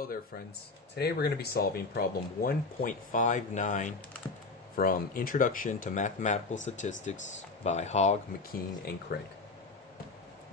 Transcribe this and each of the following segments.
Hello there, friends. Today we're going to be solving problem 1.59 from Introduction to Mathematical Statistics by Hogg, McKean, and Craig.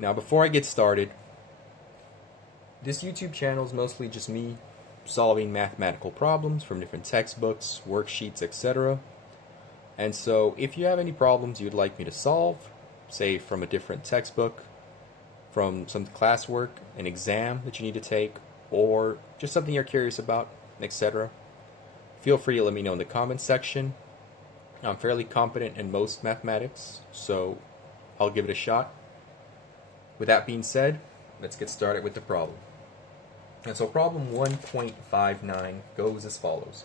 Now, before I get started, this YouTube channel is mostly just me solving mathematical problems from different textbooks, worksheets, etc. And so, if you have any problems you'd like me to solve, say from a different textbook, from some classwork, an exam that you need to take, or just something you're curious about, etc., feel free to let me know in the comments section. I'm fairly competent in most mathematics, so I'll give it a shot. With that being said, let's get started with the problem. And so problem 1.59 goes as follows.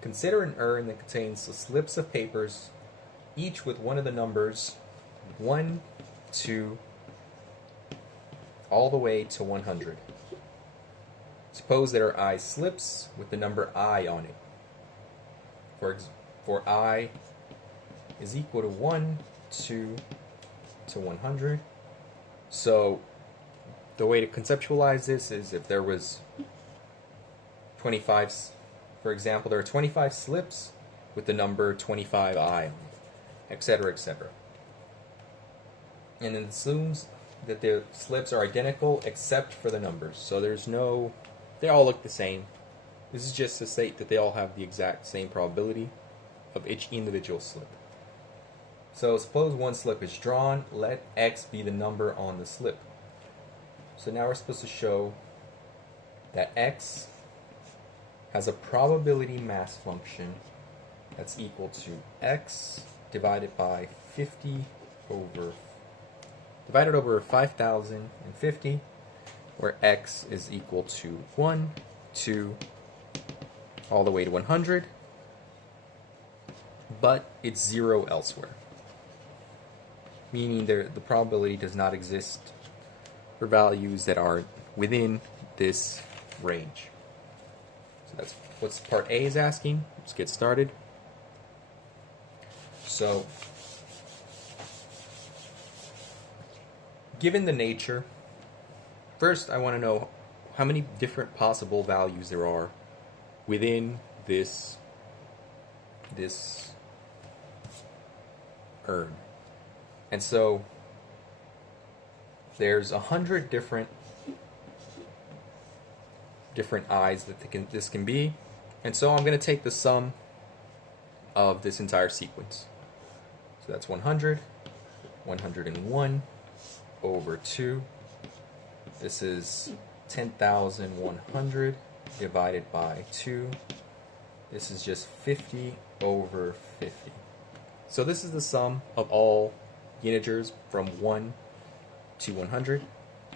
Consider an urn that contains slips of papers, each with one of the numbers 1, 2, all the way to 100. Suppose there are I slips with the number I on it. For I is equal to 1, 2, to 100. So the way to conceptualize this is if there was 25, for example, there are 25 slips with the number 25I on it, etc., etc. And it assumes that the slips are identical except for the numbers. So they all look the same. This is just to state that they all have the exact same probability of each individual slip. So suppose one slip is drawn, let X be the number on the slip. So now we're supposed to show that X has a probability mass function that's equal to X divided by 50 divided over 5,050, where X is equal to 1, 2, all the way to 100, but it's 0 elsewhere, meaning the probability does not exist for values that are within this range. So that's what part A is asking. Let's get started. So, given the nature, first I want to know how many different possible values there are within this urn. And so there's 100 different I's that this can be. And so I'm going to take the sum of this entire sequence. So that's 100, 101 over 2. This is 10,100 divided by 2. This is just 50 over 50. So this is the sum of all integers from 1 to 100.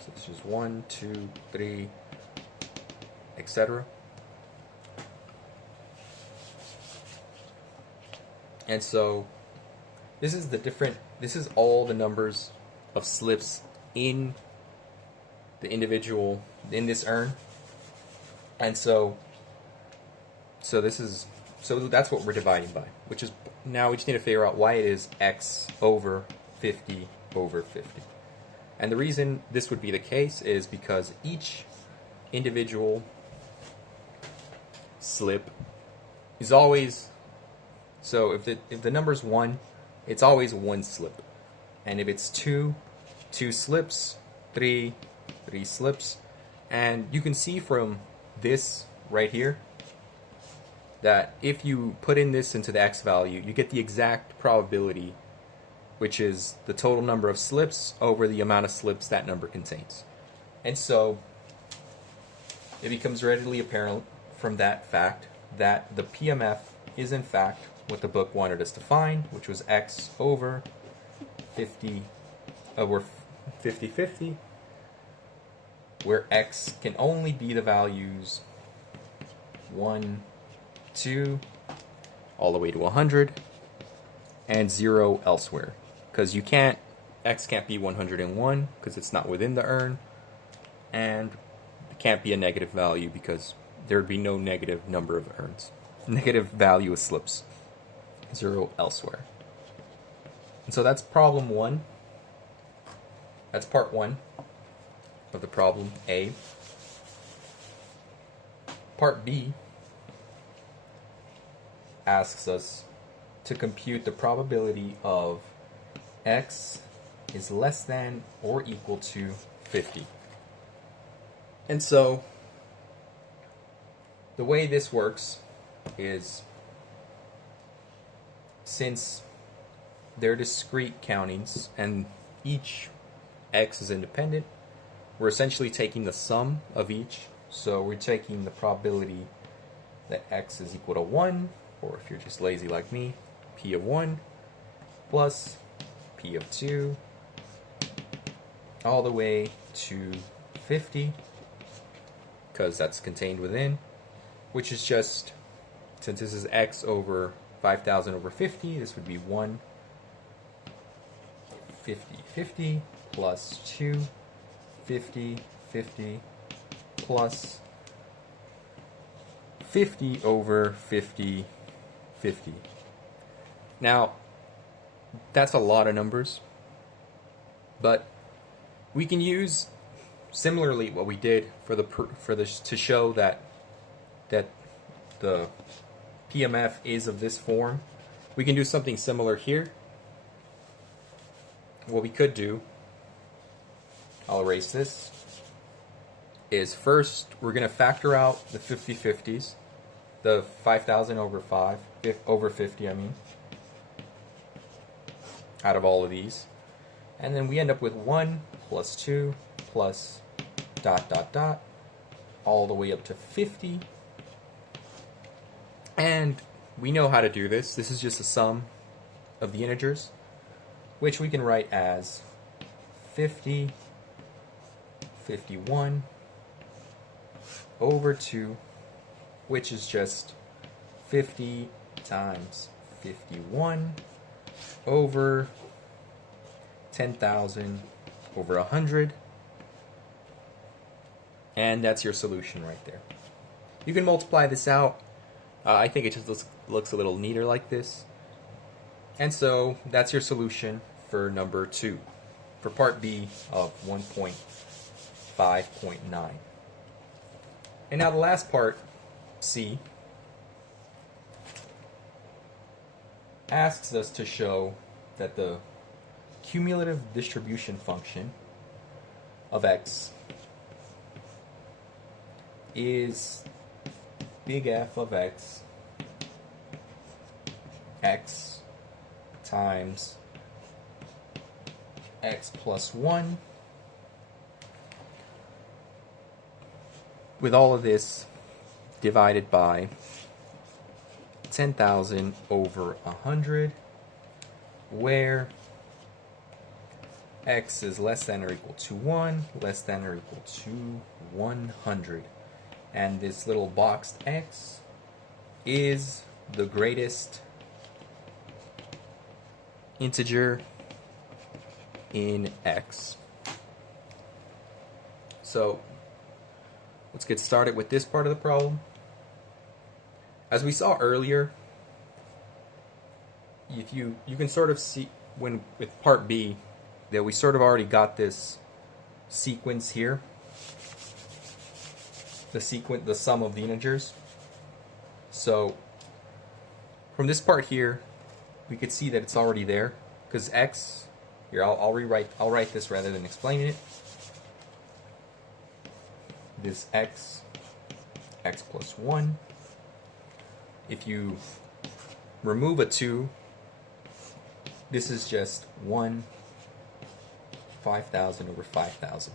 So this is 1, 2, 3, etc. And so this is all the numbers of slips in this urn. And so that's what we're dividing by, which is, now we just need to figure out why it is X over 50 over 50. And the reason this would be the case is because each individual slip is always, so if the number's 1, it's always one slip. And if it's 2 slips, 3 slips. And you can see from this right here that if you put in this into the X value, you get the exact probability, which is the total number of slips over the amount of slips that number contains. And so it becomes readily apparent from that fact that the PMF is in fact what the book wanted us to find, which was X over 50 over 50/50, where X can only be the values 1, 2, all the way to 100, and 0 elsewhere. Because X can't be 101 because it's not within the urn, and it can't be a negative value because there would be no negative number of urns. Negative value of slips. 0 elsewhere. And so that's problem 1. That's part 1 of the problem A. part B asks us to compute the probability of x is less than or equal to 50. And so the way this works is, since they're discrete countings and each x is independent, we're essentially taking the sum of each. So we're taking the probability that x is equal to 1, or if you're just lazy like me, p of 1 plus p of 2 all the way to 50, because that's contained within, which is just, since this is x over 5,000 over 50, this would be 1 50 50 plus 2 50 50 plus 50 over 50 50. Now, that's a lot of numbers, but we can use similarly what we did to show that the PMF is of this form. We can do something similar here. What we could do, I'll erase this, is first we're going to factor out the 50/50s, the 5,000 over 50, out of all of these. And then we end up with 1 plus 2 plus ... all the way up to 50. And we know how to do this. This is just a sum of the integers, which we can write as 50, 51 over 2, which is just 50 times 51 over 10,000 over 100. And that's your solution right there. You can multiply this out. I think it just looks a little neater like this. And so that's your solution for number 2, for part B of 1.5.9. And now the last part, C, asks us to show that the cumulative distribution function of x is big F of x, x times x plus 1, with all of this divided by 10,000 over 100, where x is less than or equal to 1, less than or equal to 100. And this little boxed x is the greatest integer in x. So let's get started with this part of the problem. As we saw earlier, if you can sort of see when with part B that we sort of already got this sequence here. The sum of the integers. So from this part here, we could see that it's already there, because x here, I'll write this rather than explaining it. This x plus 1. If you remove a 2, this is just 1 5,000 over 5,000,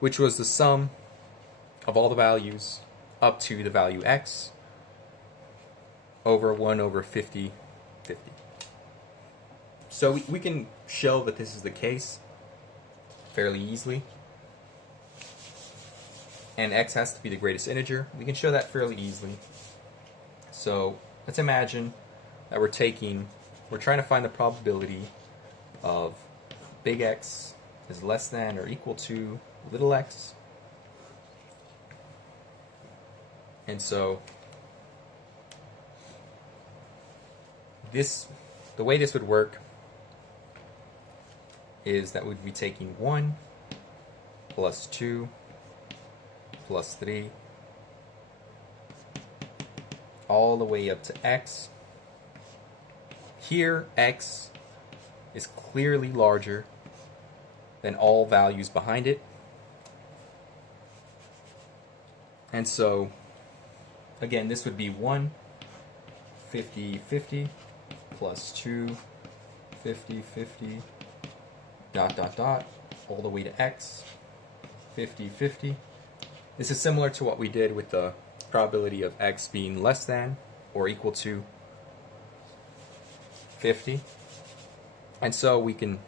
which was the sum of all the values up to the value x over 1 over 50, 50. So we can show that this is the case fairly easily. And x has to be the greatest integer. We can show that fairly easily. So let's imagine that we're trying to find the probability of big X is less than or equal to little x. And so the way this would work is that we'd be taking 1 plus 2 plus 3 all the way up to x. Here, x is clearly larger than all values behind it. And so, again, this would be 1, 50, 50, plus 2, 50, 50, dot, dot, dot, all the way to x, 50, 50. This is similar to what we did with the probability of x being less than or equal to 50. And so we can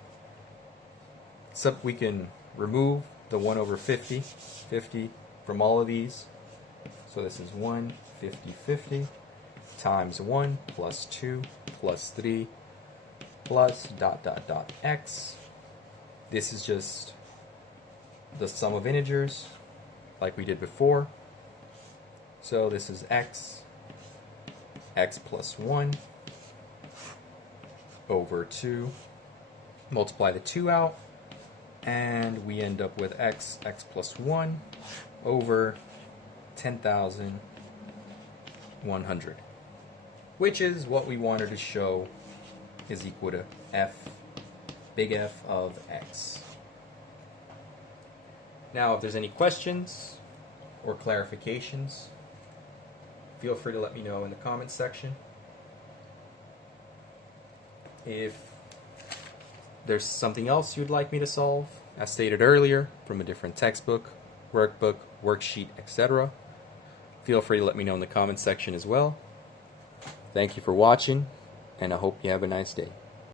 remove the 1 over 50 from all of these. So this is 1, 50, 50 times 1 plus 2 plus 3 plus dot, dot, dot, x. This is just the sum of integers like we did before. So this is x plus 1 over 2. Multiply the 2 out, and we end up with x plus 1 over 10,100, which is what we wanted to show is equal to f, big F of x. Now, if there's any questions or clarifications, feel free to let me know in the comments section. If there's something else you'd like me to solve, as stated earlier, from a different textbook, workbook, worksheet, etc., feel free to let me know in the comments section as well. Thank you for watching, and I hope you have a nice day.